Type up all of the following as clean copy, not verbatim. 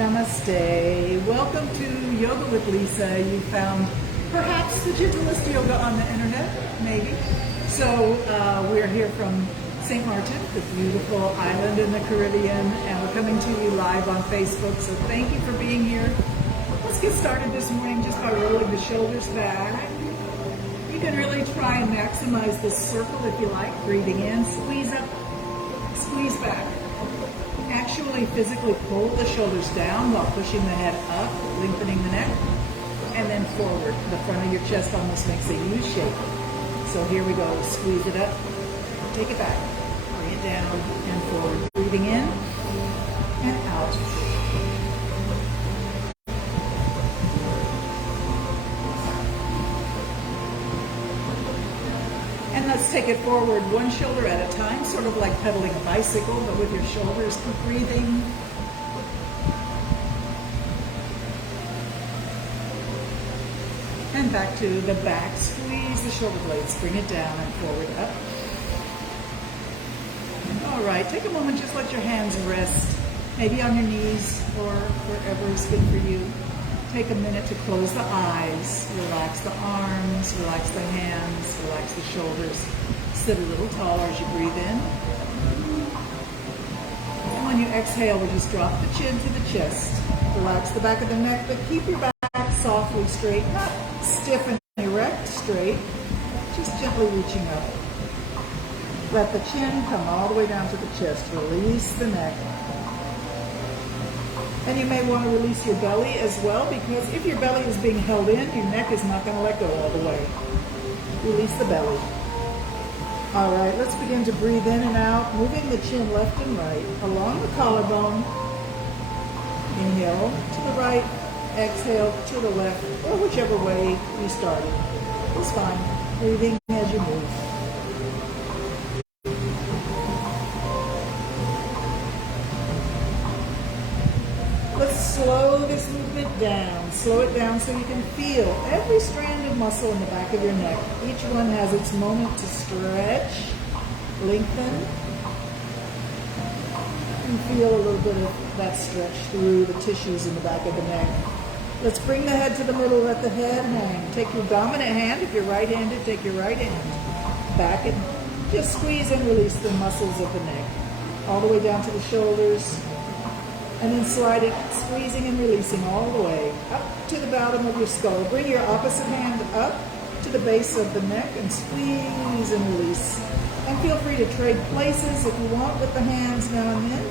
Namaste. Welcome to Yoga with Lisa. You found perhaps the gentlest yoga on the internet, maybe. So we're here from St. Martin, the beautiful island in the Caribbean, and we're coming to you live on Facebook. So thank you for being here. Let's get started this morning just by rolling the shoulders back. You can really try and maximize this circle if you like. Breathing in, squeeze up, squeeze back. Actually physically pull the shoulders down while pushing the head up, lengthening the neck, and then forward. The front of your chest almost makes a U shape. So here we go. Squeeze it up, take it back, bring it down and forward. Breathing in and out. And let's take it forward one shoulder at a time, sort of like pedaling a bicycle, but with your shoulders. Keep breathing. And back to the back. Squeeze the shoulder blades. Bring it down and forward, up. All right, take a moment, just let your hands rest, maybe on your knees or wherever is good for you. Take a minute to close the eyes, relax the arms, relax the hands, relax the shoulders. Sit a little taller as you breathe in. And when you exhale, we just drop the chin to the chest. Relax the back of the neck, but keep your back softly straight, not stiff and erect, straight, just gently reaching up. Let the chin come all the way down to the chest. Release the neck. And you may want to release your belly as well, because if your belly is being held in, your neck is not going to let go all the way. Release the belly. All right, let's begin to breathe in and out, moving the chin left and right along the collarbone. Inhale to the right, exhale to the left, or whichever way you started. It's fine. Breathing as you move. Let's slow this movement down. Slow it down so you can feel every strand of muscle in the back of your neck. Each one has its moment to stretch, lengthen, and feel a little bit of that stretch through the tissues in the back of the neck. Let's bring the head to the middle, let the head hang. Take your dominant hand. If you're right-handed, take your right hand back and just squeeze and release the muscles of the neck. All the way down to the shoulders. And then slide it, squeezing and releasing all the way up to the bottom of your skull. Bring your opposite hand up to the base of the neck and squeeze and release. And feel free to trade places if you want with the hands now and then.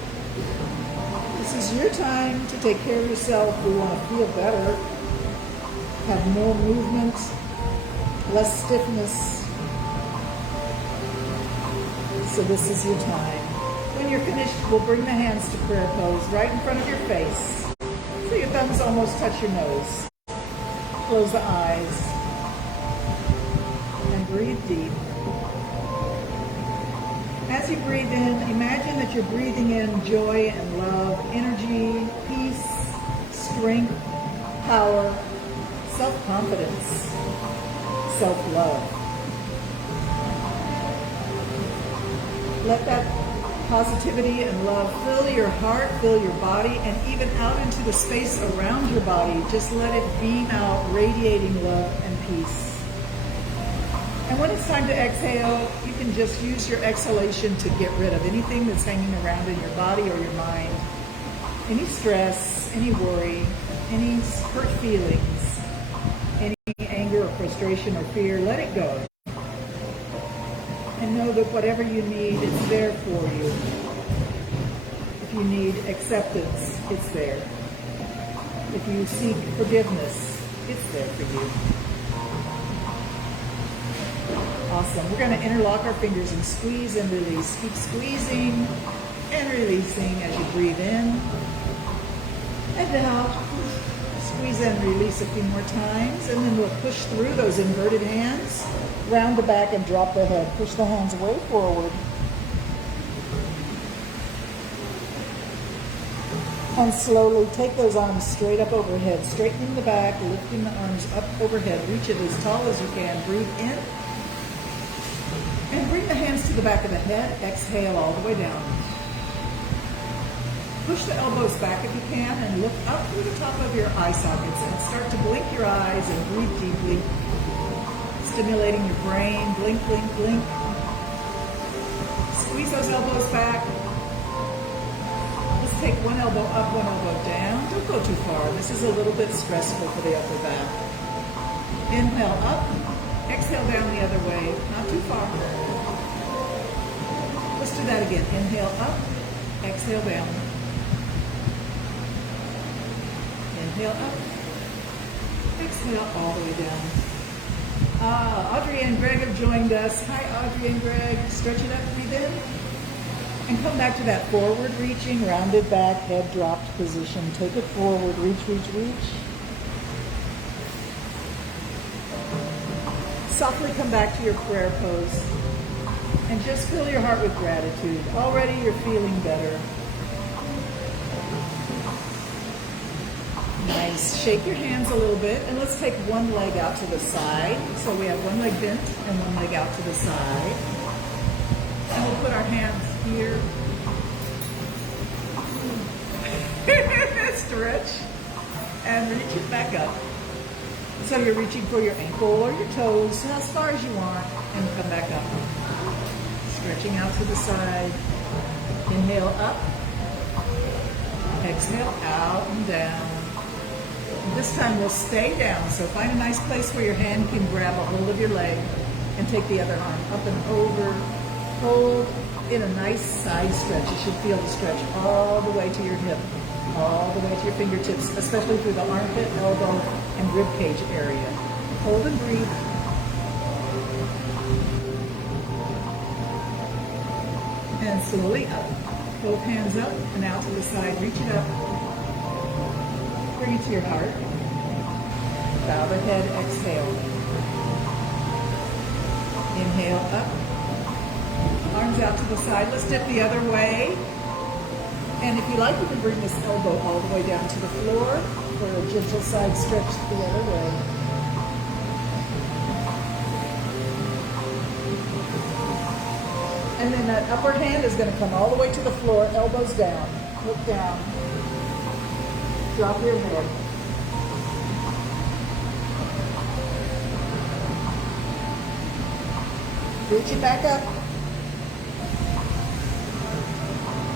This is your time to take care of yourself. We want to feel better, have more movement, less stiffness. So this is your time. When you're finished, we'll bring the hands to prayer pose right in front of your face. So your thumbs almost touch your nose. Close the eyes. And breathe deep. As you breathe in, imagine that you're breathing in joy and love, energy, peace, strength, power, self-confidence, self-love. Let that positivity and love fill your heart, fill your body, and even out into the space around your body. Just let it beam out, radiating love and peace. And when it's time to exhale, you can just use your exhalation to get rid of anything that's hanging around in your body or your mind. Any stress, any worry, any hurt feelings, any anger or frustration or fear, let it go. And know that whatever you need, it's there for you. If you need acceptance, it's there. If you seek forgiveness, it's there for you. Awesome. We're going to interlock our fingers and squeeze and release. Keep squeezing and releasing as you breathe in and out. Squeeze and release a few more times, and then we'll push through those inverted hands. Round the back and drop the head. Push the hands way forward. And slowly take those arms straight up overhead, straightening the back, lifting the arms up overhead. Reach it as tall as you can. Breathe in. And bring the hands to the back of the head. Exhale all the way down. Push the elbows back if you can and look up through the top of your eye sockets and start to blink your eyes and breathe deeply, stimulating your brain. Blink, blink, blink. Squeeze those elbows back. Let's take one elbow up, one elbow down. Don't go too far. This is a little bit stressful for the upper back. Inhale up. Exhale down the other way. Not too far. Let's do that again. Inhale up. Exhale down. Inhale up. Exhale all the way down. Audrey and Greg have joined us. Hi, Audrey and Greg. Stretch it up, breathe in. And come back to that forward reaching, rounded back, head dropped position. Take it forward. Reach, reach, reach. Softly come back to your prayer pose. And just fill your heart with gratitude. Already you're feeling better. Nice. Shake your hands a little bit, and let's take one leg out to the side. So we have one leg bent and one leg out to the side. And we'll put our hands here. Stretch. And reach it back up. So you're reaching for your ankle or your toes as far as you want, and come back up. Stretching out to the side. Inhale up. Exhale out and down. This time we'll stay down, so find a nice place where your hand can grab a hold of your leg and take the other arm up and over. Hold in a nice side stretch. You should feel the stretch all the way to your hip, all the way to your fingertips, especially through the armpit, elbow, and rib cage area. Hold and breathe. And slowly up. Both hands up and out to the side. Reach it up. Bring it to your heart. Bow the head, exhale. Inhale up. Arms out to the side. Let's dip the other way. And if you like, you can bring this elbow all the way down to the floor for a gentle side stretch the other way. And then that upper hand is going to come all the way to the floor, elbows down. Look down. Drop your head. Reach it back up.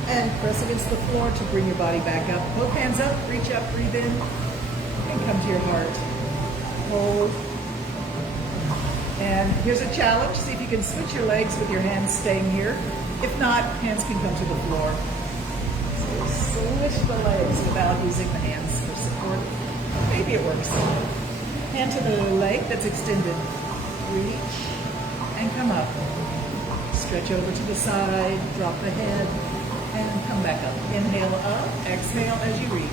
And press against the floor to bring your body back up. Both hands up, reach up, breathe in, and come to your heart. Hold. And here's a challenge. See if you can switch your legs with your hands staying here. If not, hands can come to the floor. Switch the legs without using the hands for support. Maybe it works. Hand to the leg that's extended. Reach and come up. Stretch over to the side, drop the head, and come back up. Inhale up, exhale as you reach.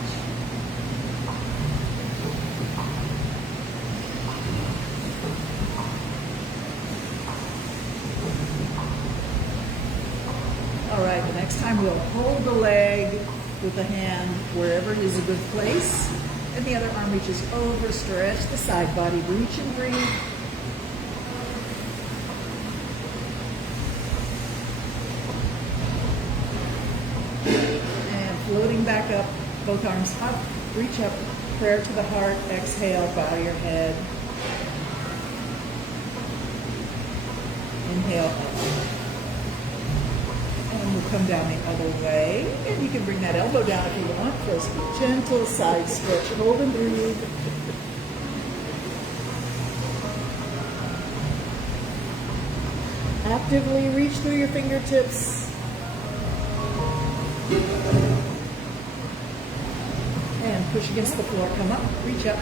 All right, the next time we'll hold the leg with the hand wherever is a good place, and the other arm reaches over, stretch the side body, reach and breathe. And floating back up, both arms up, reach up, prayer to the heart, exhale, bow your head. Inhale up. And we'll come down the other way. And you can bring that elbow down if you want for a gentle side stretch. Hold and breathe. Actively reach through your fingertips. And push against the floor. Come up, reach up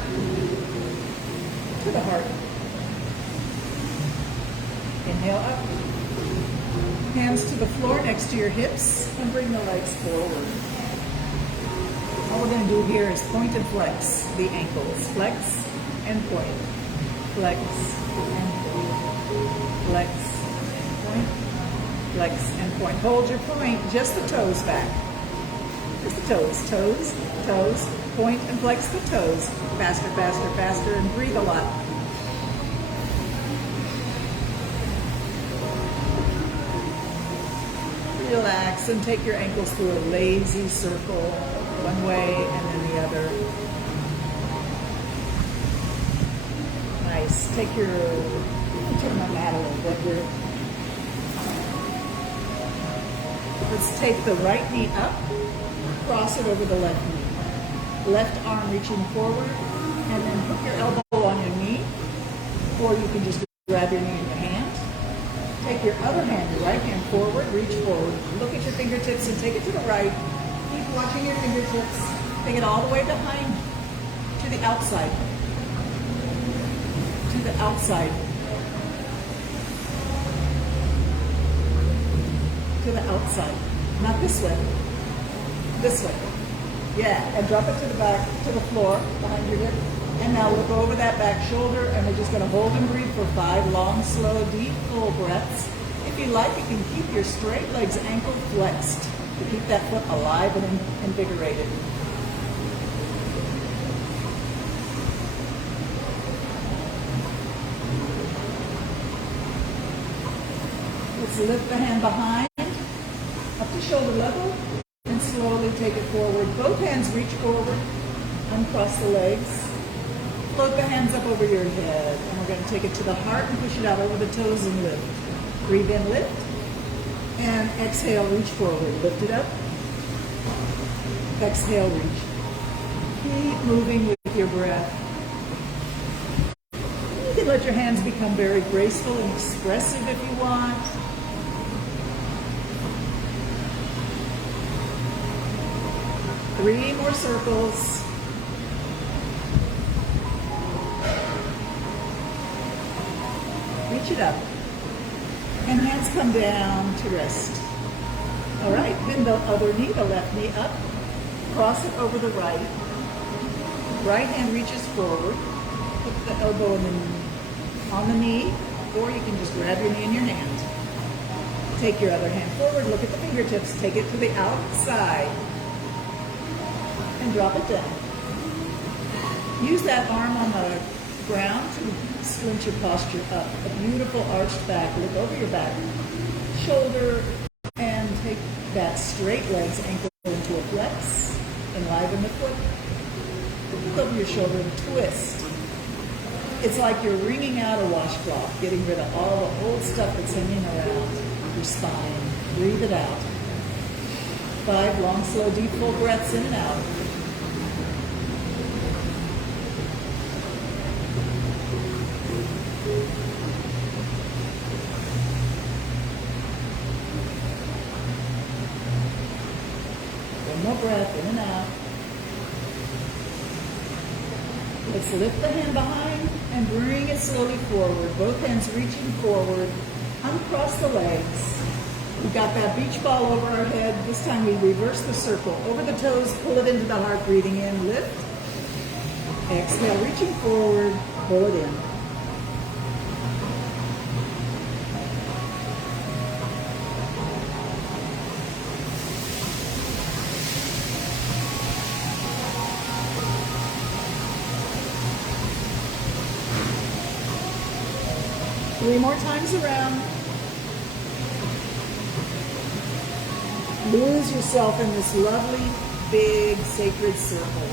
to the heart. Inhale up. Hands to the floor next to your hips and bring the legs forward. All we're going to do here is point and flex the ankles. Flex and point. Flex and point. Flex and point. Flex and point. Hold your point. Just the toes back. Just the toes. Toes, toes. Point and flex the toes. Faster, faster, faster, and breathe a lot. Relax. fingertips and take your ankles through a lazy circle, one way and then the other. Nice. Take your, turn my mat a little bit here. Let's take the right knee up, cross it over the left knee. Left arm reaching forward, and then put your elbow on your knee, or you can just grab your knee in your hand. Take your other hand, your right hand forward, reach forward. Look at your fingertips and take it to the right. Keep watching your fingertips. Take it all the way behind to the outside. To the outside. To the outside. Not this way. This way. Yeah, and drop it to the back, to the floor, behind your hip. And now look over that back shoulder, and we're just going to hold and breathe for 5 long, slow, deep, full breaths. If you like, you can keep your straight legs ankle flexed to keep that foot alive and invigorated. Let's lift the hand behind, up to shoulder level, and slowly take it forward. Both hands reach forward, uncross the legs. Float the hands up over your head, and we're going to take it to the heart and push it out over the toes and lift. Breathe in, lift, and exhale, reach forward. Lift it up. Exhale, reach. Keep moving with your breath. You can let your hands become very graceful and expressive if you want. Three more circles. Reach it up. And hands come down to rest. All right, bend the other knee, the left knee up. Cross it over the right. Right hand reaches forward. Put the elbow on the knee, or you can just grab your knee in your hand. Take your other hand forward, look at the fingertips, take it to the outside, and drop it down. Use that arm on the ground to squint your posture up. A beautiful arched back. Look over your back, shoulder, and take that straight legs ankle into a flex. Enliven the foot. Look over your shoulder and twist. It's like you're wringing out a washcloth, getting rid of all the old stuff that's hanging around your spine. Breathe it out. 5 long, slow, deep, full breaths in and out. One more breath, in and out. Let's lift the hand behind and bring it slowly forward. Both hands reaching forward. Uncross the legs. We've got that beach ball over our head. This time we reverse the circle. Over the toes, pull it into the heart, breathing in, lift. Exhale, reaching forward, pull it in. Three more times around. Lose yourself in this lovely, big, sacred circle.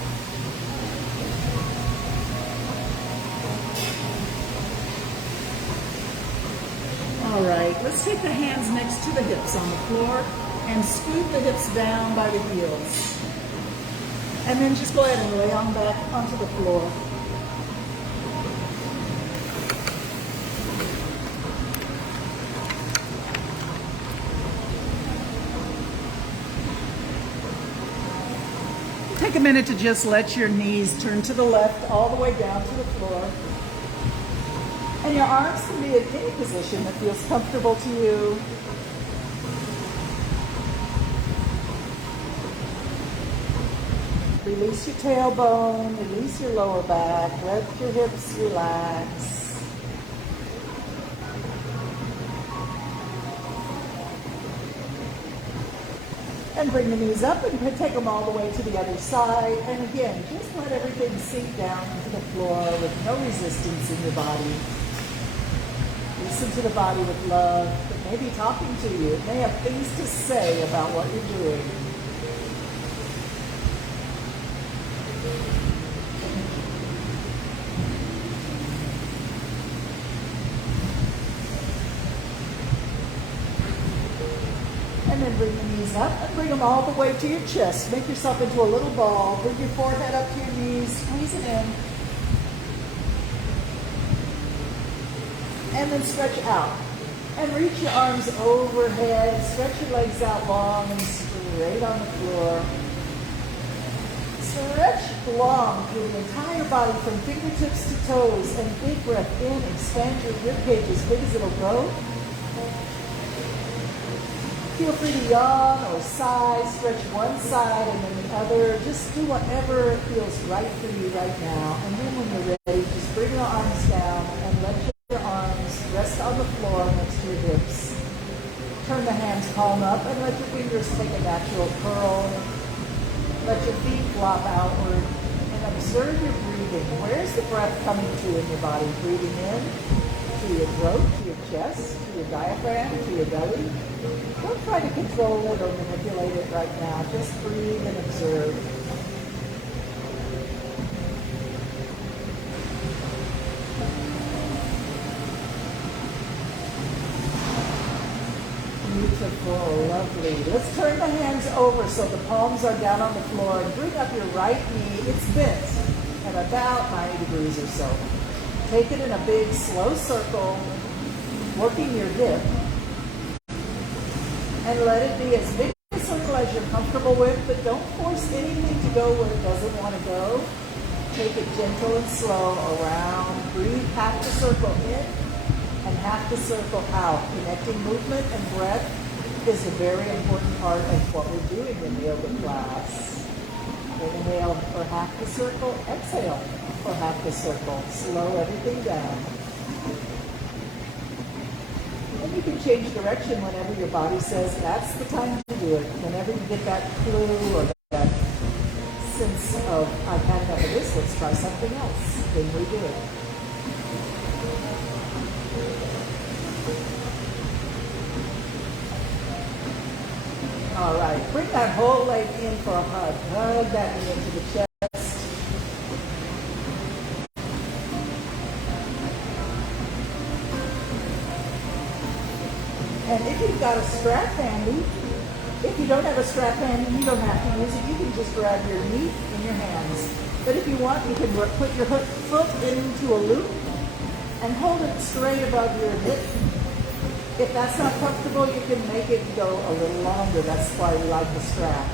All right, let's take the hands next to the hips on the floor and scoot the hips down by the heels. And then just go ahead and lay on back onto the floor. Take a minute to just let your knees turn to the left all the way down to the floor. And your arms can be in any position that feels comfortable to you. Release your tailbone, release your lower back, let your hips relax. And bring the knees up and take them all the way to the other side. And again, just let everything sink down into the floor with no resistance in your body. Listen to the body with love. It may be talking to you. It may have things to say about what you're doing. And then bring the knees up and bring them all the way to your chest. Make yourself into a little ball. Bring your forehead up to your knees. Squeeze it in. And then stretch out. And reach your arms overhead. Stretch your legs out long and straight on the floor. Stretch long through the entire body from fingertips to toes. And big breath in. Expand your rib cage as big as it'll go. Feel free to yawn or sigh, stretch one side and then the other. Just do whatever feels right for you right now. And then when you're ready, just bring your arms down and let your arms rest on the floor next to your hips. Turn the hands palm up and let your fingers take a natural curl. Let your feet flop outward and observe your breathing. Where's the breath coming to in your body? Breathing in to your throat, to your chest, to your diaphragm, to your belly. Don't try to control it or manipulate it right now. Just breathe and observe. Beautiful, lovely. Let's turn the hands over so the palms are down on the floor and bring up your right knee. It's bent at about 90 degrees or so. Take it in a big, slow circle, working your hip. And let it be as big a circle as you're comfortable with, but don't force anything to go where it doesn't want to go. Take it gentle and slow around. Breathe half the circle in and half the circle out. Connecting movement and breath is a very important part of what we're doing in the yoga class. Inhale for half the circle, exhale for half the circle. Slow everything down. And you can change direction whenever your body says that's the time to do it. Whenever you get that clue or that sense of, I've had enough of this, let's try something else, then we do it. All right, bring that whole leg in for a hug. Hug that knee into the chest. And if you've got a strap handy, if you don't have a strap handy, you don't have to use it. You can just grab your knee in your hands. But if you want, you can put your foot into a loop and hold it straight above your hip. If that's not comfortable, you can make it go a little longer. That's why we like the strap.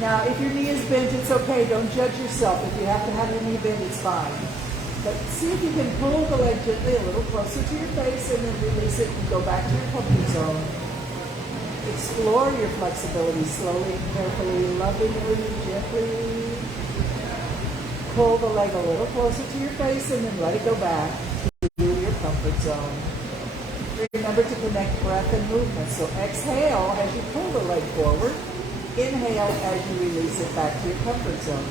Now, if your knee is bent, it's okay. Don't judge yourself. If you have to have your knee bent, it's fine. But see if you can pull the leg gently a little closer to your face and then release it and go back to your comfort zone. Explore your flexibility slowly and carefully, lovingly, gently. Pull the leg a little closer to your face and then let it go back to your comfort zone. Remember to connect breath and movement. So exhale as you pull the leg forward. Inhale as you release it back to your comfort zone.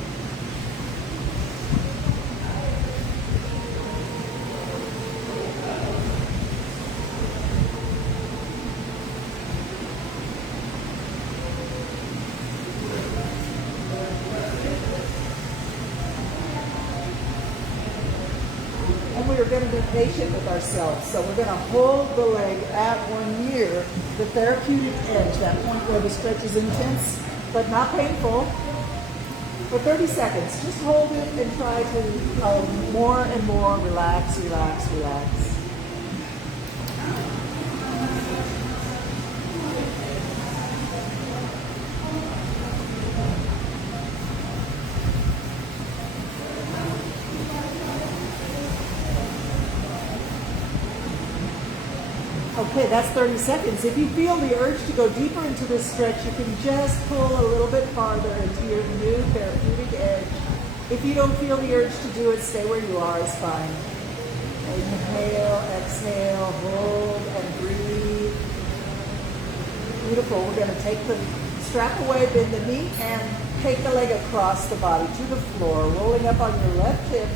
We're going to be patient with ourselves. So we're going to hold the leg at or near the therapeutic edge, that point where the stretch is intense but not painful, for 30 seconds. Just hold it and try to more and more relax, relax, relax. Okay, that's 30 seconds. If you feel the urge to go deeper into this stretch, you can just pull a little bit farther into your new therapeutic edge. If you don't feel the urge to do it, stay where you are, it's fine. Inhale, exhale, hold, and breathe. Beautiful. We're going to take the strap away, bend the knee, and take the leg across the body to the floor, rolling up on your left hip.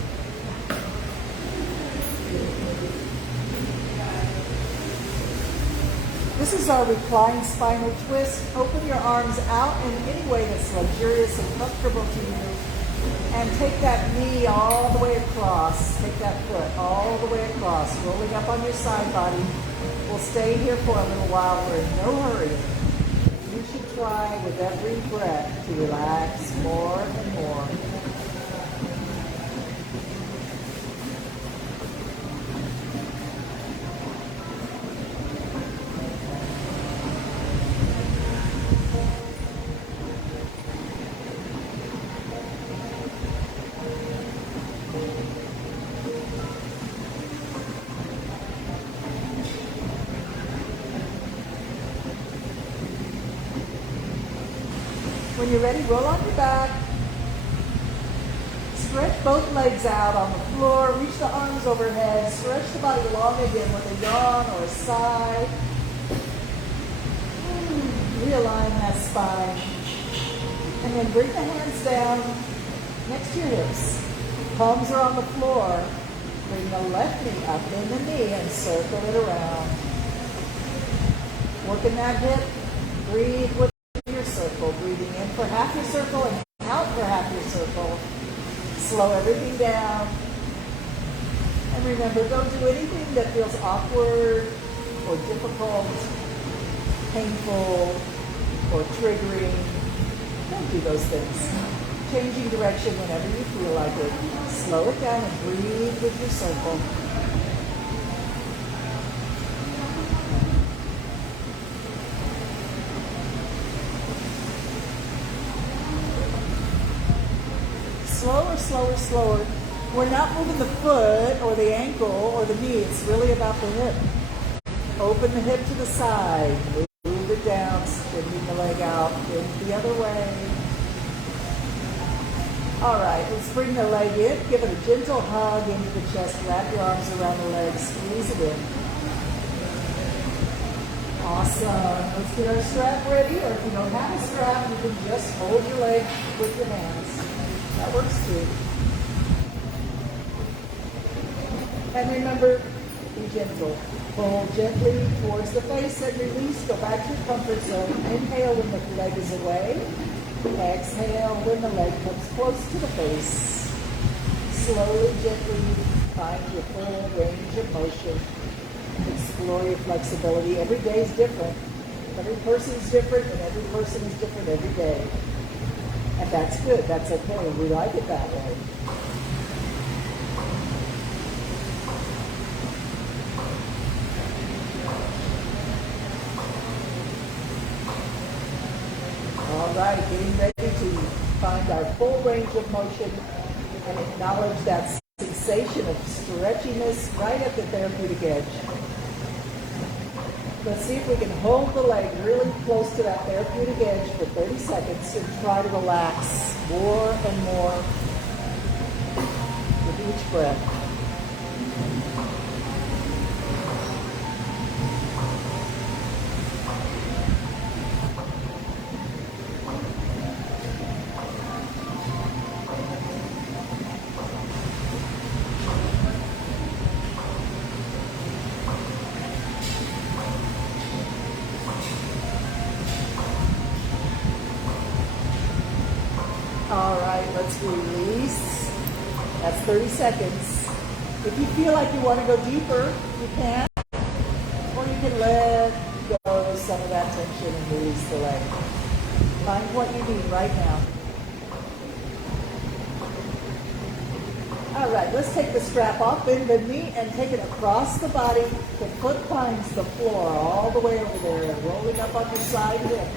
This is our reclined spinal twist. Open your arms out in any way that's luxurious and comfortable to you. And take that knee all the way across. Take that foot all the way across, rolling up on your side body. We'll stay here for a little while. We're in no hurry. You should try with every breath to relax more and more. When you're ready, roll on your back. Stretch both legs out on the floor. Reach the arms overhead. Stretch the body long again with a yawn or a sigh. Realign that spine. And then bring the hands down next to your hips. Palms are on the floor. Bring the left knee up in the knee and circle it around. Working that hip. Breathe with your circle, breathing in for half your circle and out for half your circle. Slow everything down. And remember, don't do anything that feels awkward or difficult, painful, or triggering. Don't do those things. Changing direction whenever you feel like it. Slow it down and breathe with your circle. Slower, slower, slower. We're not moving the foot or the ankle or the knee. It's really about the hip. Open the hip to the side. Move it down, extending the leg out. Bend the other way. All right, let's bring the leg in. Give it a gentle hug into the chest. Wrap your arms around the leg. Squeeze it in. Awesome. Let's get our strap ready. Or if you don't have a strap, you can just hold your leg with your hands. That works too. And remember, be gentle. Pull gently towards the face and release. Go back to your comfort zone. Inhale when the leg is away. Exhale when the leg comes close to the face. Slowly, gently find your full range of motion. Explore your flexibility. Every day is different. Every person is different, and every person is different every day. And that's good. That's okay. We like it that way. All right, getting ready to find our full range of motion and acknowledge that sensation of stretchiness right at the therapeutic edge. Let's see if we can hold the leg really close to that therapeutic edge for 30 seconds and try to relax more and more with each breath. All right, let's release. That's 30 seconds. If you feel like you want to go deeper, you can. Or you can let go of some of that tension and release the leg. Find what you need right now. All right, let's take the strap off, bend the knee, and take it across the body. The foot finds the floor all the way over there, rolling up on your side hip.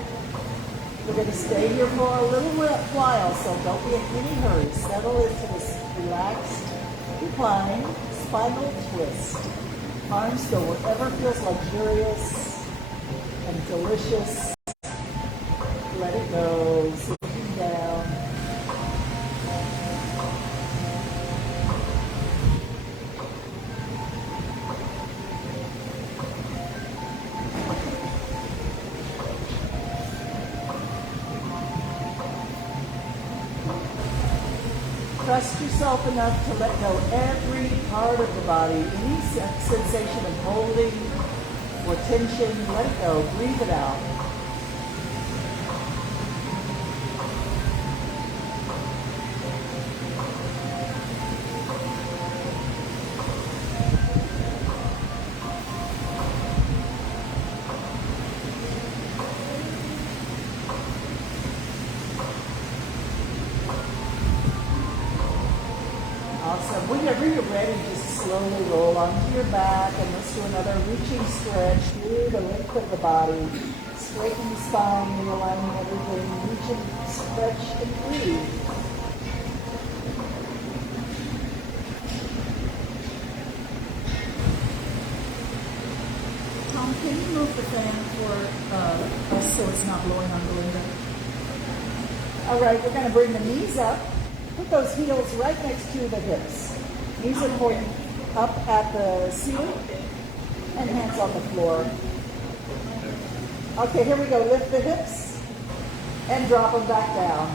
We're going to stay here for a little while, so don't be in any hurry. Settle into this relaxed, recline, spinal twist. Arms go wherever feels luxurious and delicious. Let it go, sinking down. Trust yourself enough to let go every part of the body. Any sensation of holding or tension, let it go, breathe it out. Awesome. Whenever you're ready, just slowly roll onto your back and let's do another reaching stretch through the length of the body. Straighten the spine, realigning everything. Reach and stretch and breathe. Tom, can you move the fan for us so it's not blowing on Belinda? All right, we're going to bring the knees up. Put those heels right next to the hips. Knees are pointing up at the ceiling and hands on the floor. Okay, here we go. Lift the hips and drop them back down.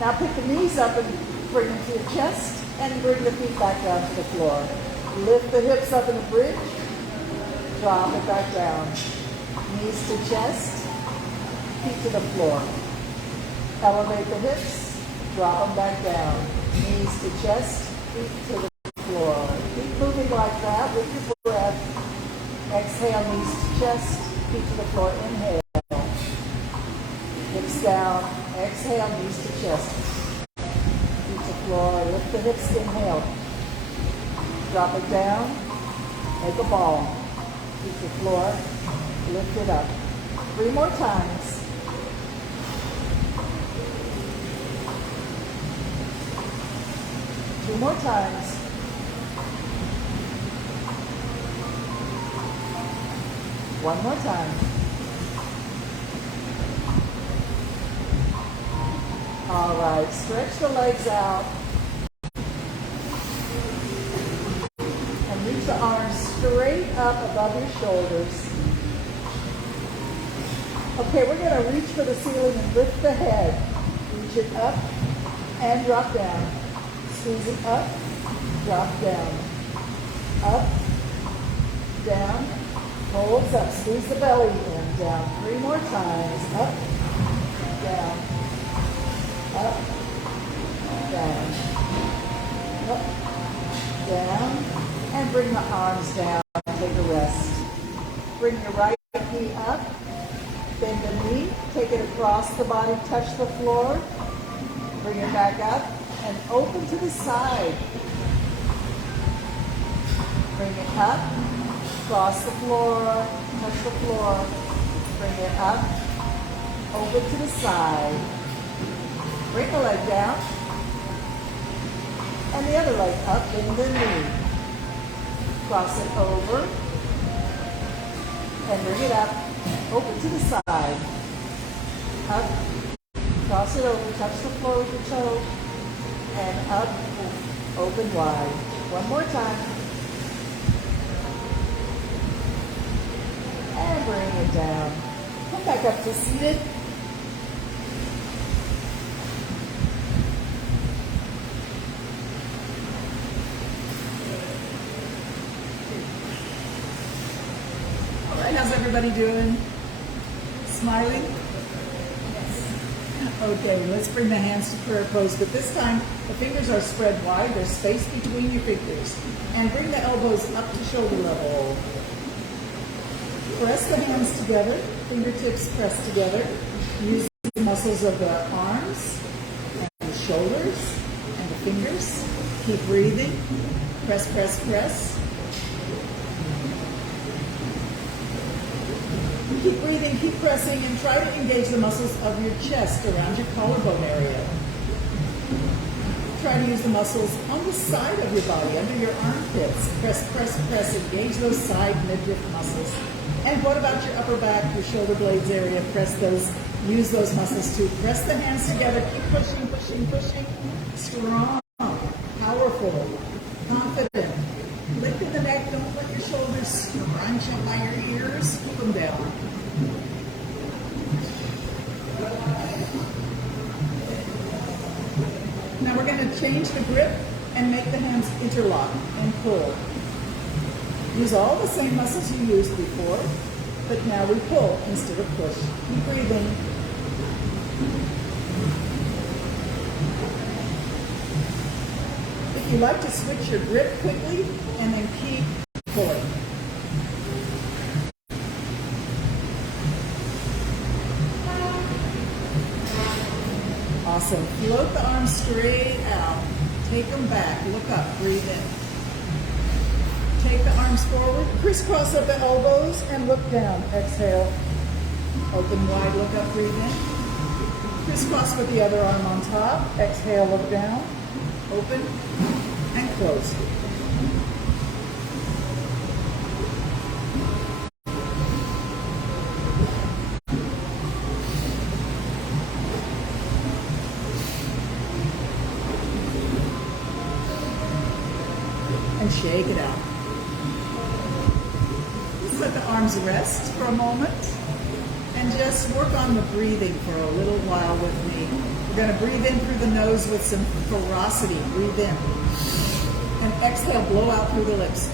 Now pick the knees up and bring them to your chest and bring the feet back down to the floor. Lift the hips up in a bridge. Drop it back down. Knees to chest, feet to the floor. Elevate the hips. Drop them back down. Knees to chest, feet to the floor. Keep moving like that with your breath. Exhale, knees to chest, feet to the floor. Inhale. Hips down. Exhale, knees to chest. Feet to floor. Lift the hips. Inhale. Drop it down. Make a ball. Feet to floor. Lift it up. 3 more times. Two more times. One more time. All right, stretch the legs out. And reach the arms straight up above your shoulders. Okay, we're going to reach for the ceiling and lift the head. Reach it up and drop down. Squeeze it up, drop down, up, down, holds up, squeeze the belly in, down, 3 more times, up, down, up, down, up, down, and bring the arms down, take a rest. Bring your right knee up, bend the knee, take it across the body, touch the floor, bring it back up, and open to the side. Bring it up, cross the floor, touch the floor, bring it up, open to the side. Bring the leg down, and the other leg up, bend the knee. Cross it over, and bring it up, open to the side. Up, cross it over, touch the floor with your toe, and up, open wide. One more time. And bring it down. Come back up to seated. All right, how's everybody doing? Smiling? Okay, let's bring the hands to prayer pose, but this time the fingers are spread wide. There's space between your fingers. And bring the elbows up to shoulder level. Press the hands together, fingertips press together. Use the muscles of the arms and the shoulders and the fingers. Keep breathing. Press, press, press. Keep breathing, keep pressing, and try to engage the muscles of your chest around your collarbone area. Try to use the muscles on the side of your body, under your armpits. Press, press, press. Engage those side midriff muscles. And what about your upper back, your shoulder blades area? Press those, use those muscles too. Press the hands together. Keep pushing, pushing, pushing. Strong, powerful, confident. Lengthen the neck. Don't let your shoulders scrunch up by your ears. Keep them down. Now we're going to change the grip and make the hands interlock and pull. Use all the same muscles you used before. but now we pull instead of push. Keep breathing. If you like to switch your grip quickly and then keep pulling. Awesome. Float the arms straight out. Take them back. Look up. Breathe in. Take the arms forward. Crisscross at the elbows and look down. Exhale. Open wide. Look up. Breathe in. Crisscross with the other arm on top. Exhale. Look down. Open and close. And shake it out. Just let the arms rest for a moment and just work on the breathing for a little while with me. We're going to breathe in through the nose with some ferocity. Breathe in. And exhale, blow out through the lips.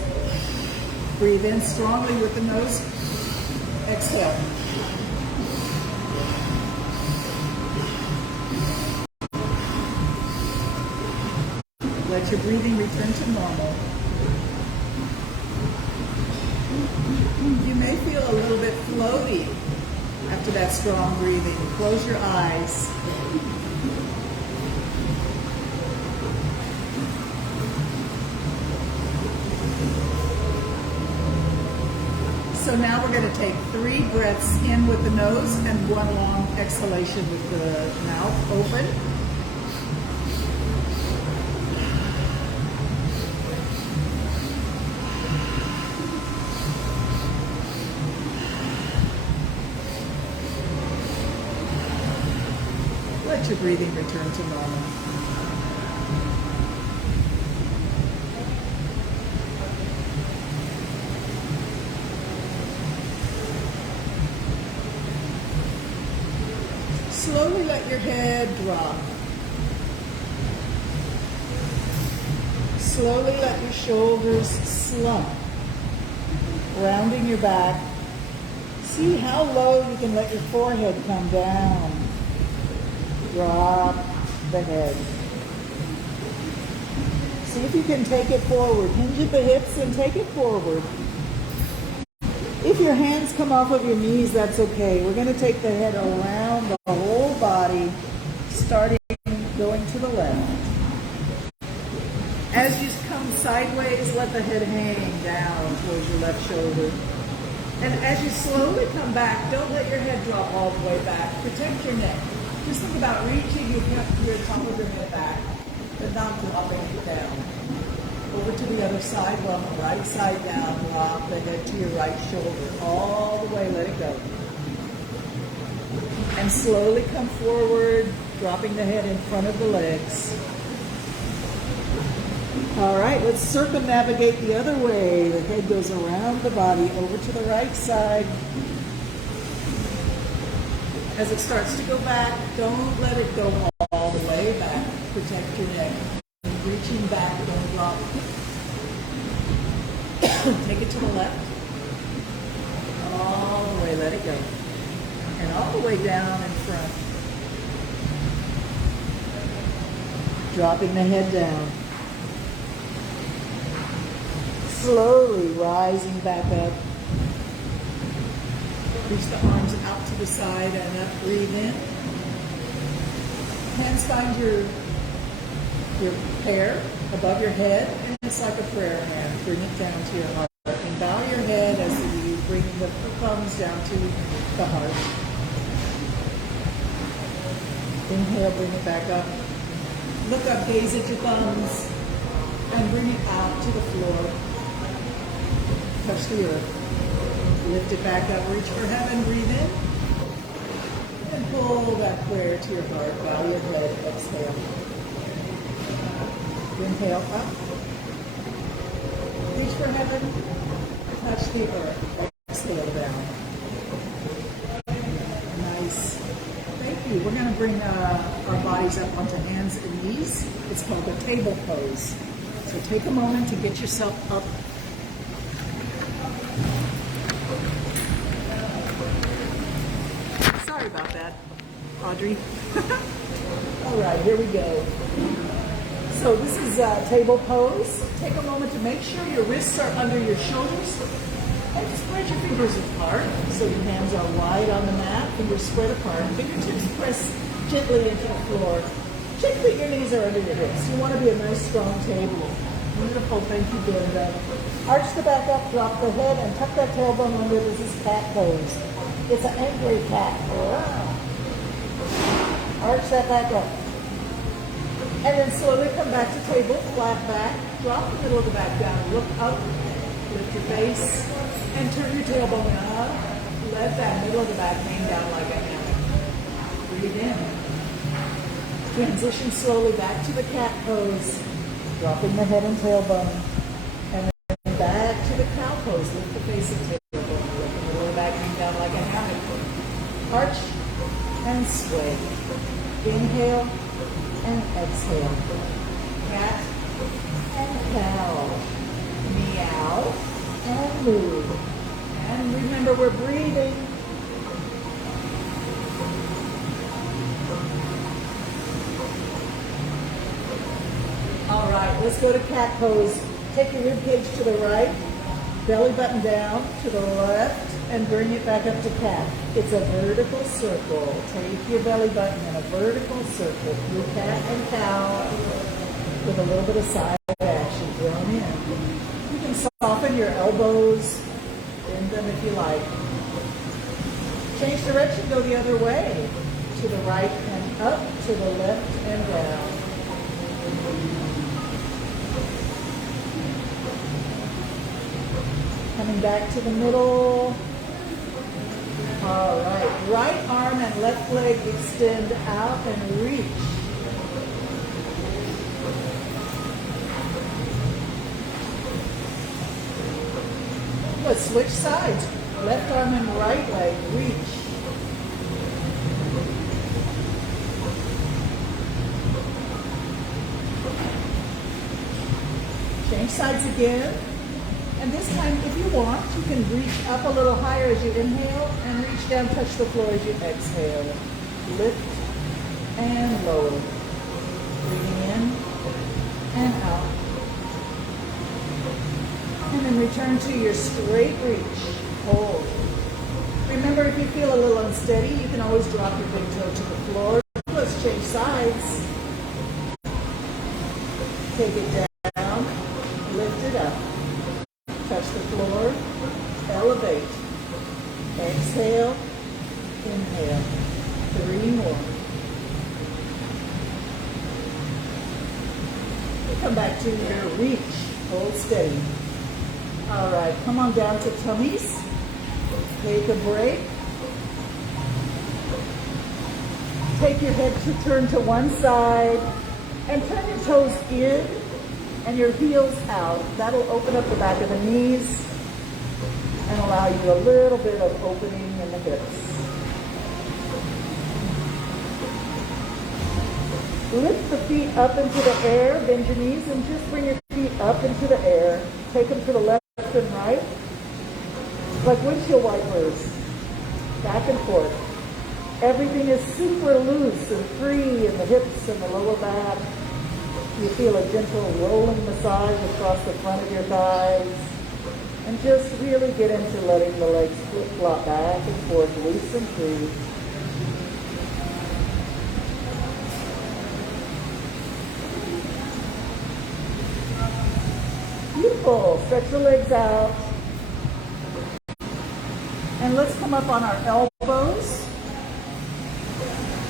Breathe in strongly with the nose. Exhale. Let your breathing return to normal. You may feel a little bit floaty after that strong breathing. Close your eyes. So now we're going to take 3 breaths in with the nose and 1 long exhalation with the mouth open. Let your breathing return to normal. Slowly let your head drop. Slowly let your shoulders slump, rounding your back. See how low you can let your forehead come down. Drop the head. See if you can take it forward. Hinge at the hips and take it forward. If your hands come off of your knees, that's okay. We're going to take the head around the whole body, starting going to the left. As you come sideways, let the head hang down towards your left shoulder. And as you slowly come back, don't let your head drop all the way back. Protect your neck. Just think about reaching your top of your head back, but not dropping it down. Over to the other side, well, right side down, drop the head to your right shoulder. All the way, let it go. And slowly come forward, dropping the head in front of the legs. All right, let's circumnavigate the other way. The head goes around the body, over to the right side. As it starts to go back, don't let it go all the way back. Protect your neck. Reaching back, don't drop. Take it to the left. All the way, let it go. And all the way down in front. Dropping the head down. Slowly rising back up. Reach the arms out to the side and up. Breathe in. Hands find your pair above your head, and it's like a prayer hand. Bring it down to your heart. And bow your head as you bring the thumbs down to the heart. Inhale, bring it back up. Look up, gaze at your thumbs, and bring it out to the floor. Touch the earth. Lift it back up, reach for heaven, breathe in. And pull that prayer to your heart, bow your head, exhale. Inhale up. Reach for heaven, touch the earth, exhale down. Nice. Thank you. We're going to bring our bodies up onto hands and knees. It's called the table pose. So take a moment to get yourself up. Audrey. All right, here we go. So this is table pose. Take a moment to make sure your wrists are under your shoulders and spread your fingers apart so your hands are wide on the mat, fingers spread apart, fingertips press gently into the floor. Check that your knees are under your hips. You want to be a nice strong table. Beautiful, thank you, Brenda. Arch the back up, drop the head, and tuck that tailbone under. This is cat pose. It's an angry cat. Wow. Arch that back up. And then slowly come back to table, flat back. Drop the middle of the back down. Look up, lift your face, and turn your tailbone up. Let that middle of the back hang down like a hammock. Breathe in. Transition slowly back to the cat pose. Dropping the head and tailbone. And then back to the cow pose. Lift the face and tailbone. Let the middle of the back hang down like a hammock. Arch and sway. Inhale and exhale. Cat and cow. Meow and move. And remember, we're breathing. All right, let's go to cat pose. Take your rib cage to the right, belly button down to the left, and bring it back up to cat. It's a vertical circle. Take your belly button in a vertical circle through cat and cow with a little bit of side action thrown in. You can soften your elbows, bend them if you like. Change direction, go the other way. To the right and up, to the left and down. Coming back to the middle. All right. Right arm and left leg extend out and reach. Let's switch sides. Left arm and right leg reach. Change sides again. And this time, if you want, you can reach up a little higher as you inhale and reach down, touch the floor as you exhale. Lift and lower. Breathing in and out. And then return to your straight reach. Hold. Remember, if you feel a little unsteady, you can always drop your big toe to the floor. Let's change sides. Take it down. Lift it up. Touch the floor, elevate, exhale, inhale, 3 more. Come back to your reach, hold steady. All right, come on down to tummies, take a break. Take your head to turn to one side and turn your toes in and your heels out. That'll open up the back of the knees and allow you a little bit of opening in the hips. Lift the feet up into the air, bend your knees, and just bring your feet up into the air. Take them to the left and right, like windshield wipers, back and forth. Everything is super loose and free in the hips and the lower back. You feel a gentle rolling massage across the front of your thighs. And just really get into letting the legs flip-flop back and forth, loose and free. Beautiful. Stretch the legs out. And let's come up on our elbows.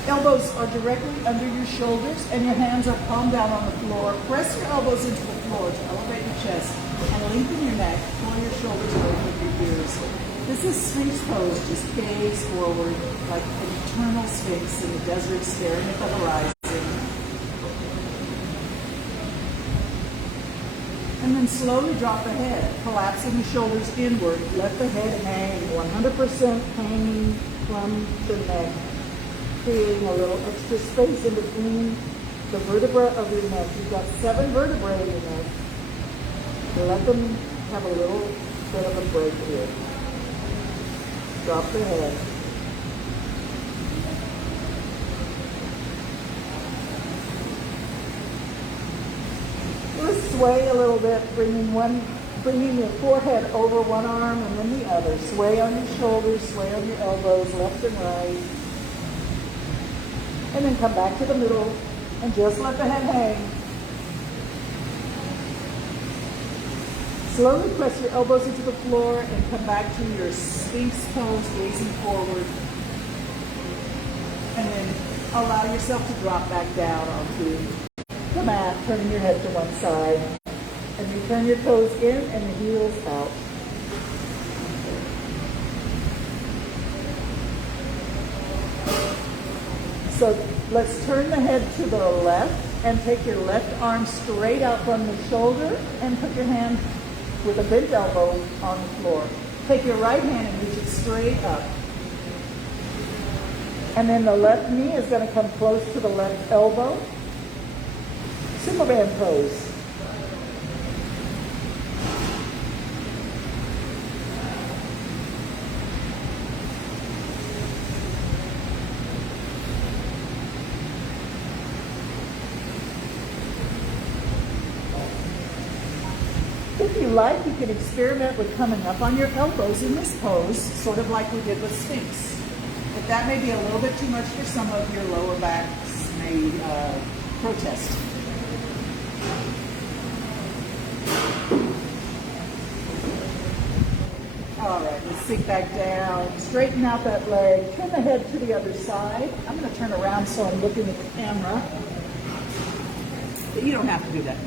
Elbows are directly under your shoulders and your hands are palm down on the floor. Press your elbows into the floor to elevate your chest and lengthen your neck. Pull your shoulders away from your ears. This is Sphinx pose. Just gaze forward like an eternal sphinx in the desert staring at the horizon. And then slowly drop the head, collapsing the shoulders inward. Let the head hang, 100% hanging from the neck. Creating a little extra space in between the vertebra of your neck. You've got 7 vertebrae in your neck. Let them have a little bit of a break here. Drop the head. sway a little bit, bringing your forehead over one arm and then the other. Sway on your shoulders, sway on your elbows, left and right. And then come back to the middle and just let the head hang. Slowly press your elbows into the floor and come back to your Sphinx pose, gazing forward. And then allow yourself to drop back down onto the mat, turning your head to one side. And you turn your toes in and the heels out. So let's turn the head to the left and take your left arm straight out from the shoulder and put your hand with a bent elbow on the floor. Take your right hand and reach it straight up. And then the left knee is going to come close to the left elbow. Superman pose. If you like, you can experiment with coming up on your elbows in this pose, sort of like we did with Sphinx. But that may be a little bit too much for some of your lower backs may protest. All right, let's sink back down, straighten out that leg, turn the head to the other side. I'm going to turn around so I'm looking at the camera. But you don't have to do that.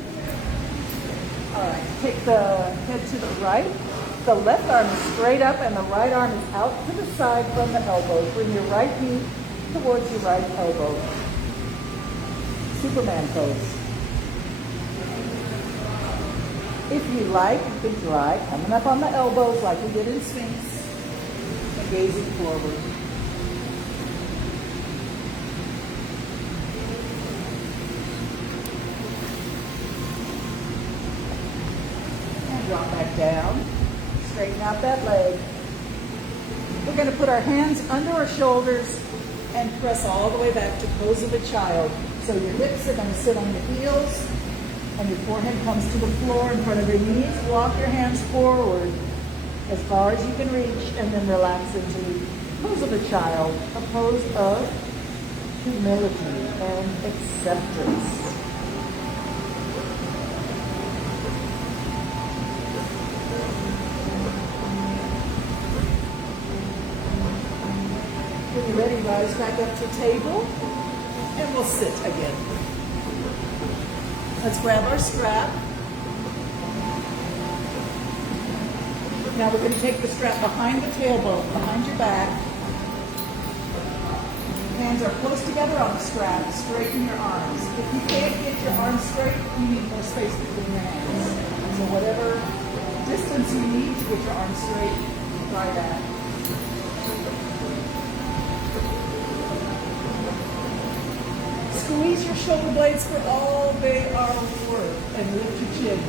All right, take the head to the right. The left arm is straight up and the right arm is out to the side from the elbow. Bring your right knee towards your right elbow. Superman pose. If you like, you can try coming up on the elbows like we did in Sphinx and gazing forward. Drop back down, straighten out that leg. We're going to put our hands under our shoulders and press all the way back to pose of a child. So your hips are going to sit on your heels and your forehead comes to the floor in front of your knees. Walk your hands forward as far as you can reach and then relax into pose of a child, a pose of humility and acceptance. When you're ready, rise back up to table, and we'll sit again. Let's grab our strap. Now we're going to take the strap behind the tailbone, behind your back. Hands are close together on the strap. Straighten your arms. If you can't get your arms straight, you need more space between your hands. So whatever distance you need to get your arms straight, try that. Squeeze your shoulder blades for all they are worth and lift your chin.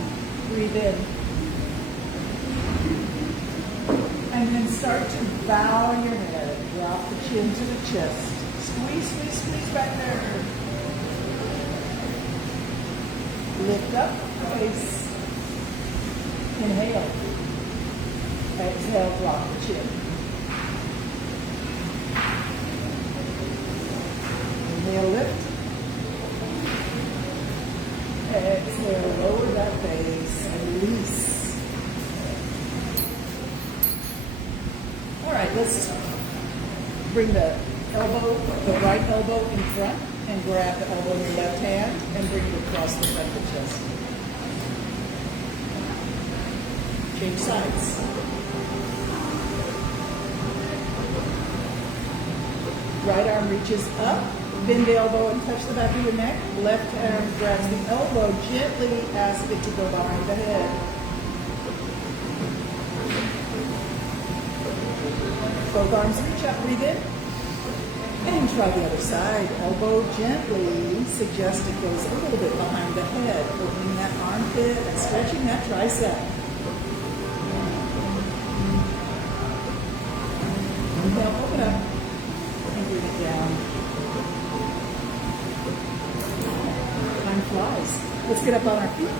Breathe in. And then start to bow your head. Drop the chin to the chest. Squeeze, squeeze, squeeze back there. Lift up, face. Inhale. Exhale, drop the chin. Inhale, lift. Exhale, lower that face and release. All right, let's bring the right elbow in front and grab the elbow in your left hand and bring it across the front of the chest. Change sides. Right arm reaches up. Bend the elbow and touch the back of your neck. Left arm grabs the elbow. Gently ask it to go behind the head. Both arms reach up, breathe in. And try the other side. Elbow gently. Suggest it goes a little bit behind the head. Opening that armpit and stretching that tricep. Inhale, open up. And bring it down. Time flies. Let's get up on our feet.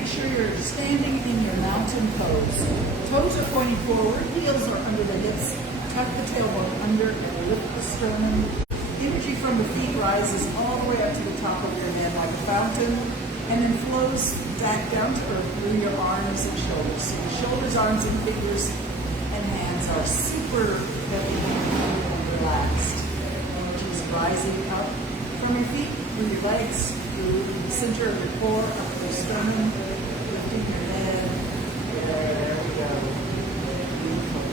make sure you're standing in your mountain pose. Toes are pointing forward, heels are under the hips. Tuck the tailbone under and lift the sternum. Energy from the feet rises all the way up to the top of your head like a fountain, and then flows back down to earth through your arms and shoulders. So your shoulders, arms, and fingers and hands are super heavy and relaxed. Energy is rising up from your feet, through your legs, through the center of your core, up to your sternum, lifting your head. There we go. Beautiful.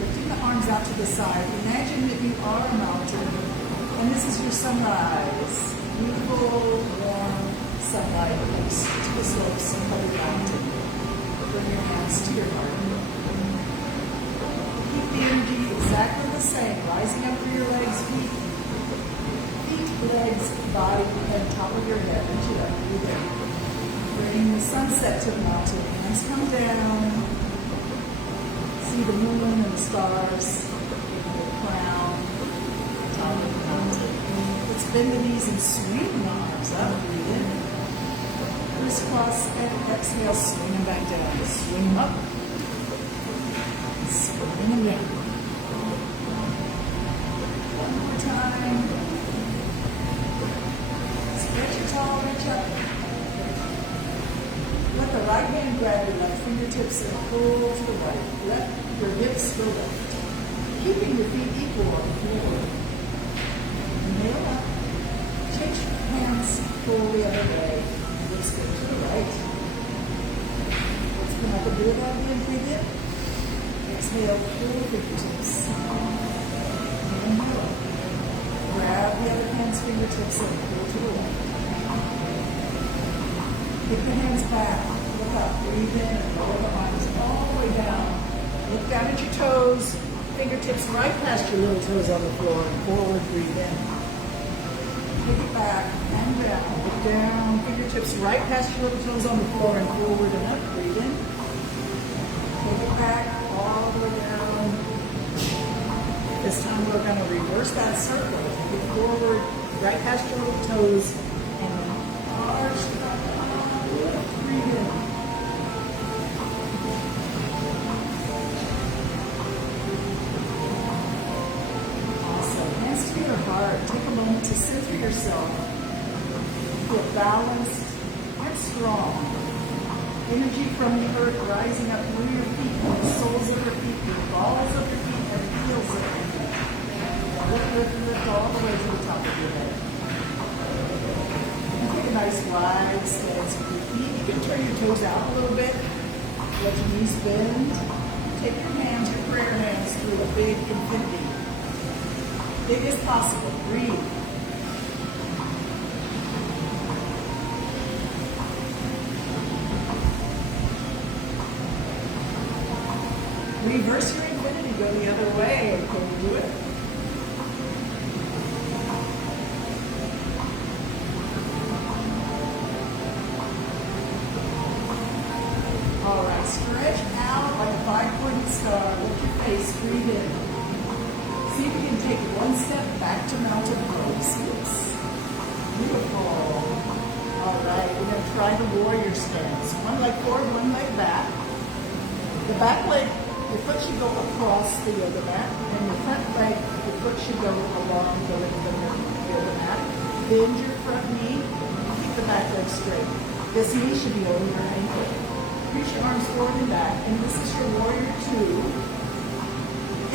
Lifting the arms out to the side. Imagine that you are a mountain, and this is your sunrise. Beautiful, warm sunlight comes to the slopes of the mountain. Bring your hands to your heart. Keep the energy exactly the same, rising up through your legs, feet, legs, body, and top of your head. Reach it up, breathe in. Bring the sunset to the mountain. Hands come down. See the moon and the stars. The crown, top of the mountain. Let's bend the knees and swing the arms up. Breathe in. Crisscross and exhale. Swing them back down. Swing them up. Swing them down. One more time. Stretch your tall, reach up. Let the right hand grab your left fingertips and pull to the right. Let your hips go left. Keeping your feet equal on the floor. Inhale up. Change your hands, pull the other way. Hips go to the right. Let's come up and do it that way and breathe in. Exhale, pull fingertips. Inhale up. Grab the other hand's fingertips and pull to the right. Kick the hands back. Look up. Breathe in and lower the arms all the way down. Look down at your toes. Fingertips right past your little toes on the floor and forward. Breathe in. Kick it back and down. Look down. Fingertips right past your little toes on the floor and forward and up. Breathe in. Kick it back all the way down. This time we're going to reverse that circle. Take it forward, right past your little toes, and then arch it up. Breathe in. Awesome. Hands to your heart. Take a moment to center yourself. Feel balanced and strong. Energy from the earth rising up through your feet, the soles of your feet, the balls of your feet, and the heels of your feet. Lift all the way to the top of your head. And take a nice wide stance with your feet. You can turn your toes out a little bit. Let your knees bend. Take your hands, your prayer hands, through a big infinity. Big as possible. Breathe. Reverse your infinity. Go the other way. Can you do it? All right, stretch out like a five-pointed star. Lift your face, breathe in. See if you can take one step back to mountain pose. Oops. Beautiful. All right, we're going to try the warrior stance. One leg forward, one leg back. The back leg, your foot should go across the yoga mat, and your front leg, your foot should go along the length of your yoga mat. Bend your front knee, keep the back leg straight. This knee should be over your ankle. Reach your arms forward and back, and this is your warrior two.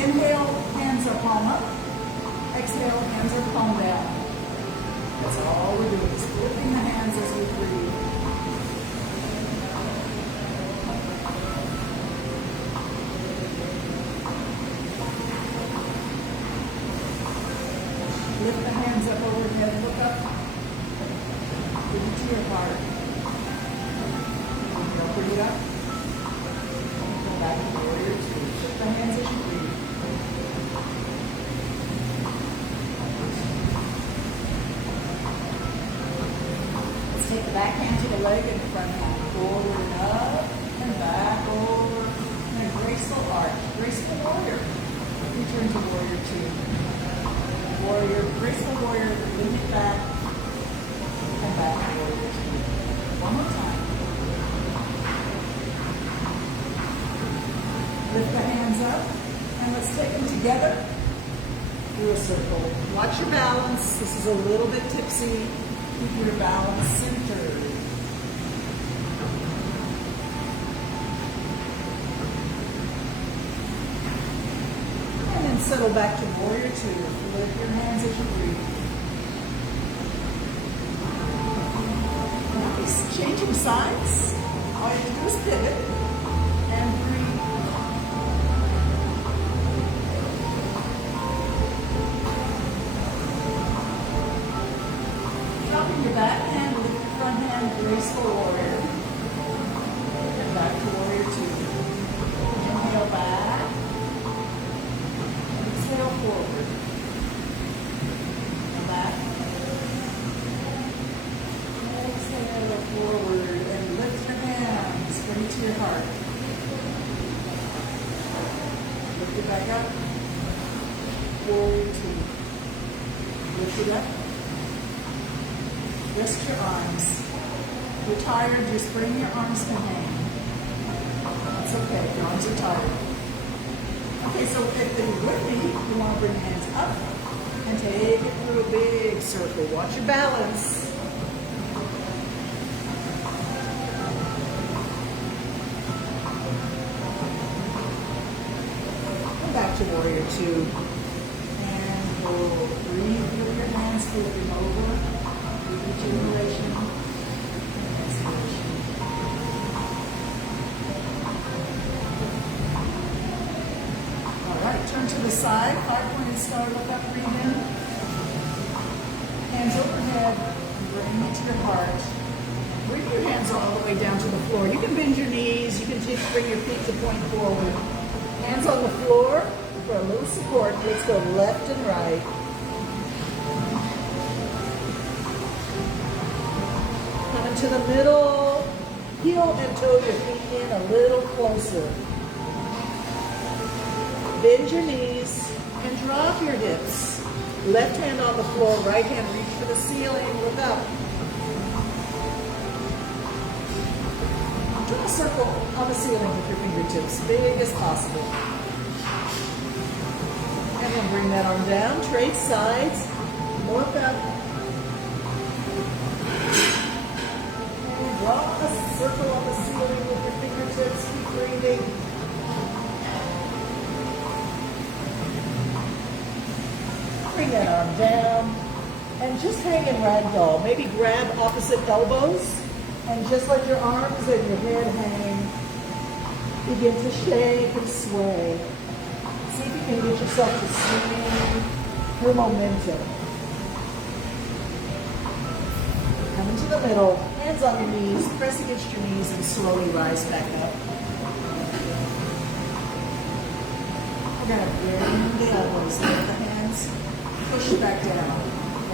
Inhale, hands are palm up. Exhale, hands are palm down. That's all we're doing, is flipping the hands as we breathe. Lift the hands up overhead, look up. Give it to your heart. Bring it up. Go back to warrior two. Lift the hands as you breathe. Let's take the back hand to the leg and the front hand. Forward and up and back over. And a graceful arch. Graceful warrior. Return to warrior two. Warrior, graceful warrior, bring it back and back to warrior two. One more time. Lift the hands up, and let's take them together through a circle. Watch your balance. This is a little bit tipsy. Keep your balance centered. And then settle back to warrior two. Lift your hands as you breathe. Nice. Changing sides. All you have to do is pivot and breathe. Dropping your back hand, lift your front hand, graceful warrior. And back to warrior two. Inhale back. Exhale forward. And back. Exhale forward and lift your hands. Bring it to your heart. Lift it back up. Warrior two. Lift it up. Rest your arms. If you're tired, just bring your arms to hang. That's okay, your arms are tired. Okay, so if you're with me, you want to bring your hands up and take it through a big circle. Watch your balance. Come back to warrior two. And we'll breathe with your hands, flipping over. Inhalation and exhalation. All right, turn to the side. Five-pointed star, look up, breathe in. Hands overhead, bring it to your heart. Bring your hands all the way down to the floor. You can bend your knees. You can just bring your feet to point forward. Hands on the floor for a little support. Let's go left and right. To the middle, heel and toe your feet in a little closer. Bend your knees and drop your hips. Left hand on the floor, right hand reach for the ceiling, look up. Draw a circle on the ceiling with your fingertips, big as possible. And then bring that arm down, trade sides, look up. Draw a circle on the ceiling with your fingertips. Keep breathing. Bring that arm down. And just hang in ragdoll. Maybe grab opposite elbows. And just let your arms and your head hang. Begin to shake and sway. See if you can get yourself to swing through momentum. Come into the middle. Hands on your knees, press against your knees and slowly rise back up. We're going to bring the elbows, lift the hands, push back down.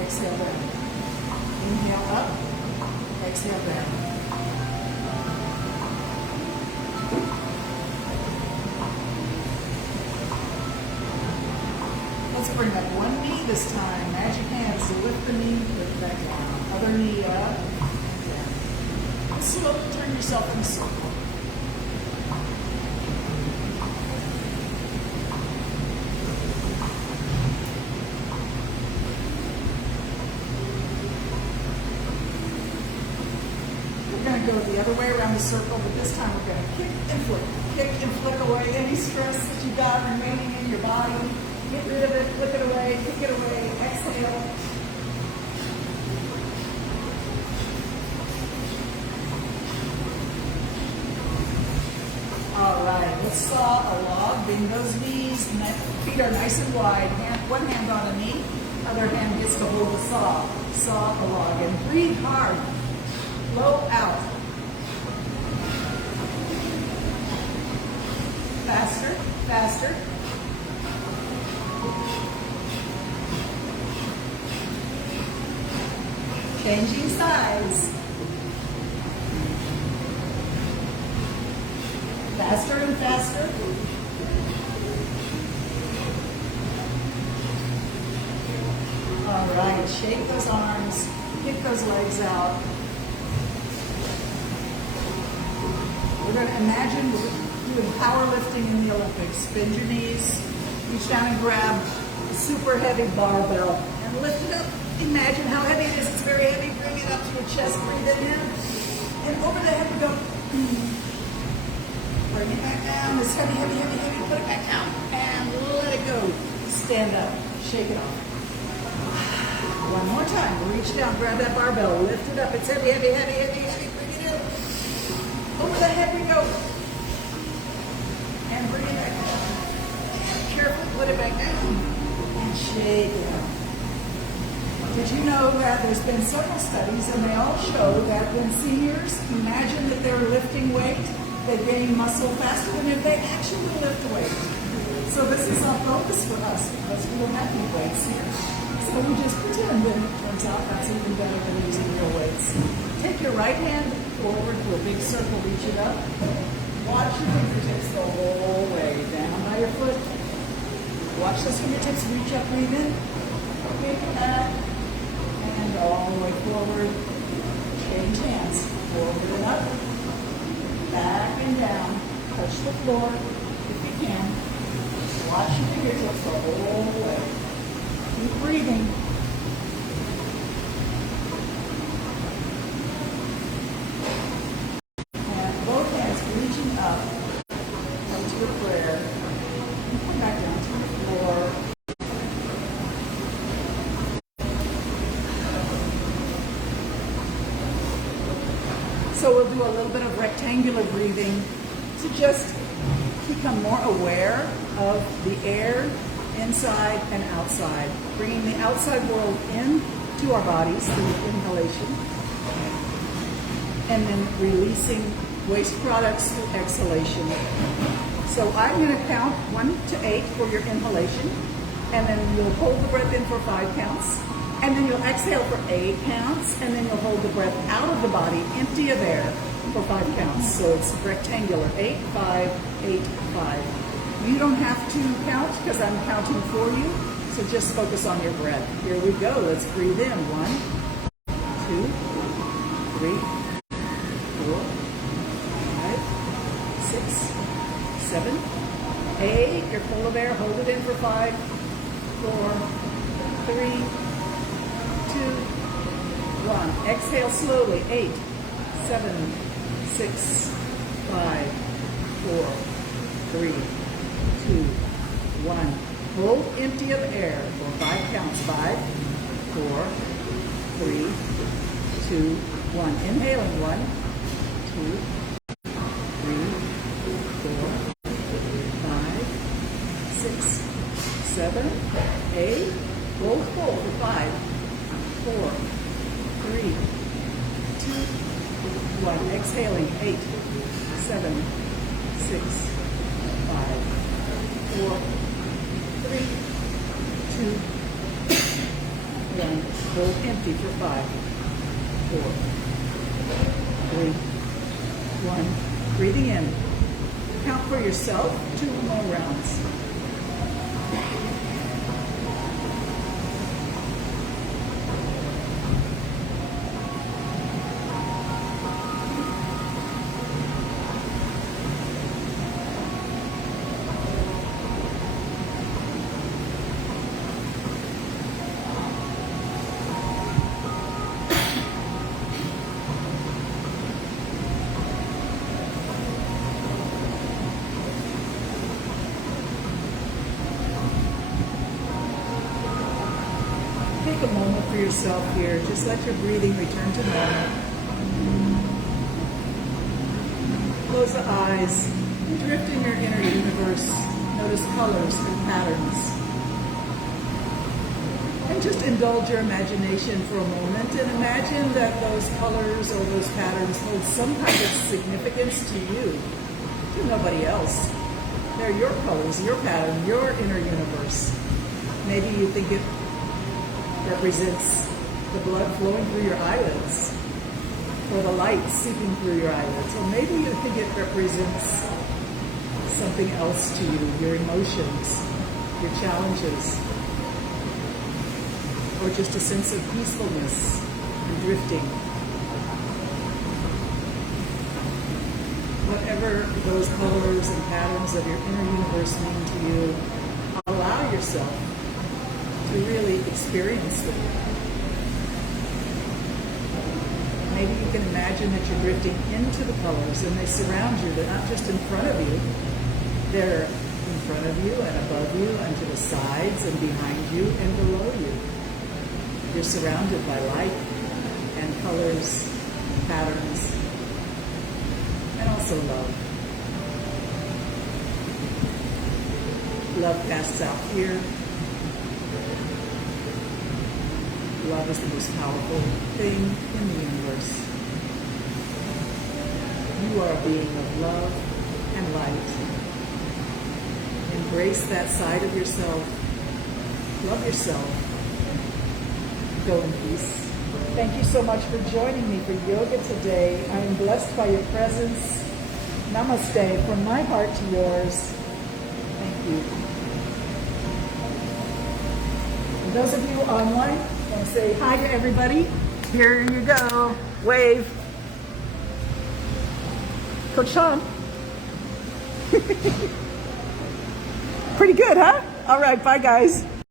Exhale down. Inhale up, exhale down. Let's bring up one knee this time. Magic hands to lift the knee, lift back down. Other knee up. Slowly turn yourself in a circle. We're going to go the other way around the circle, but this time we're going to kick and flick. Kick and flick away any stress that you got remaining in your body. Get rid of it, flick it away, kick it away, exhale. All right, let's saw a log. Bend those knees, feet are nice and wide. One hand on a knee, other hand gets to hold the saw. Saw a log and breathe hard. Blow out. Faster, faster. Changing sides. Faster and faster. All right, shake those arms, kick those legs out. We're going to imagine we're doing powerlifting in the Olympics. Bend your knees, reach down and grab a super heavy barbell and lift it up. Imagine how heavy it is. It's very heavy. Bring it up to your chest. Breathe it in. And over the head we go. Bring it back down. It's heavy, heavy, heavy, heavy. Put it back down. And let it go. Stand up. Shake it off. One more time. Reach down. Grab that barbell. Lift it up. It's heavy, heavy, heavy, heavy, heavy. Bring it in. Over the head we go. And bring it back down. Careful. Put it back down. And shake it off. Did you know that there's been several studies and they all show that when seniors imagine that they're lifting weight, they gain muscle faster than if they actually lift weight. So this is on purpose for us because we don't have any weights here. So we just pretend, and it turns out that's even better than using real weights. Take your right hand forward to a big circle, reach it up. Watch your fingertips the whole way down by your foot. Watch those fingertips reach up, breathe in, breathe out. And all the way forward, change hands, forward and up, back and down, touch the floor if you can. Watch your fingertips the whole way. Keep breathing. And both hands reaching up, come to a prayer, and come back down to the floor. So we'll do a little bit of rectangular breathing to just become more aware of the air inside and outside, bringing the outside world in to our bodies through inhalation, and then releasing waste products through exhalation. So I'm going to count 1 to 8 for your inhalation, and then you'll hold the breath in for 5 counts. And then you'll exhale for 8 counts, and then you'll hold the breath out of the body, empty of air, for 5 counts. So it's rectangular, 8, 5, 8, 5. You don't have to count because I'm counting for you, so just focus on your breath. Here we go. Let's breathe in. 1, 2, 3, 4, 5, 6, 7, 8. You're full of air. Hold it in for 5, 4, 3, 2, 1. Exhale slowly. 8, 7, 6, 5, 4, 3, 2, 1. Hold empty of air for 5 counts. 5, 4, 3, 2, 1. Inhaling. 1, 2, 3, 4, 5, 6, 7, 8. Hold full for 5, 4, 3, 2, 1. Exhaling. 8, 7, 6, 5, 4, 3, 2, 1. Hold empty for 5, 4, 3, 1. Breathing in. Count for yourself 2 more rounds. Take a moment for yourself here. Just let your breathing return to normal. Close the eyes. Drift in your inner universe. Notice colors and patterns. And just indulge your imagination for a moment and imagine that those colors or those patterns hold some kind of significance to you, to nobody else. They're your colors, your pattern, your inner universe. Maybe you think it represents the blood flowing through your eyelids or the light seeping through your eyelids. Or maybe you think it represents something else to you, your emotions, your challenges, or just a sense of peacefulness and drifting. whatever those colors and patterns of your inner universe mean to you, allow yourself to really experience them. Maybe you can imagine that you're drifting into the colors and they surround you. They're not just in front of you. They're in front of you and above you and to the sides and behind you and below you. You're surrounded by light and colors, patterns, and also love. Love casts out fear. Love is the most powerful thing in the universe. You are a being of love and light. Embrace that side of yourself. Love yourself. Go in peace. Thank you so much for joining me for yoga today. I am blessed by your presence. Namaste from my heart to yours. Thank you. And those of you online, I want to say hi to everybody. Here you go. Wave. Coach Sean. Pretty good, huh? All right, bye guys.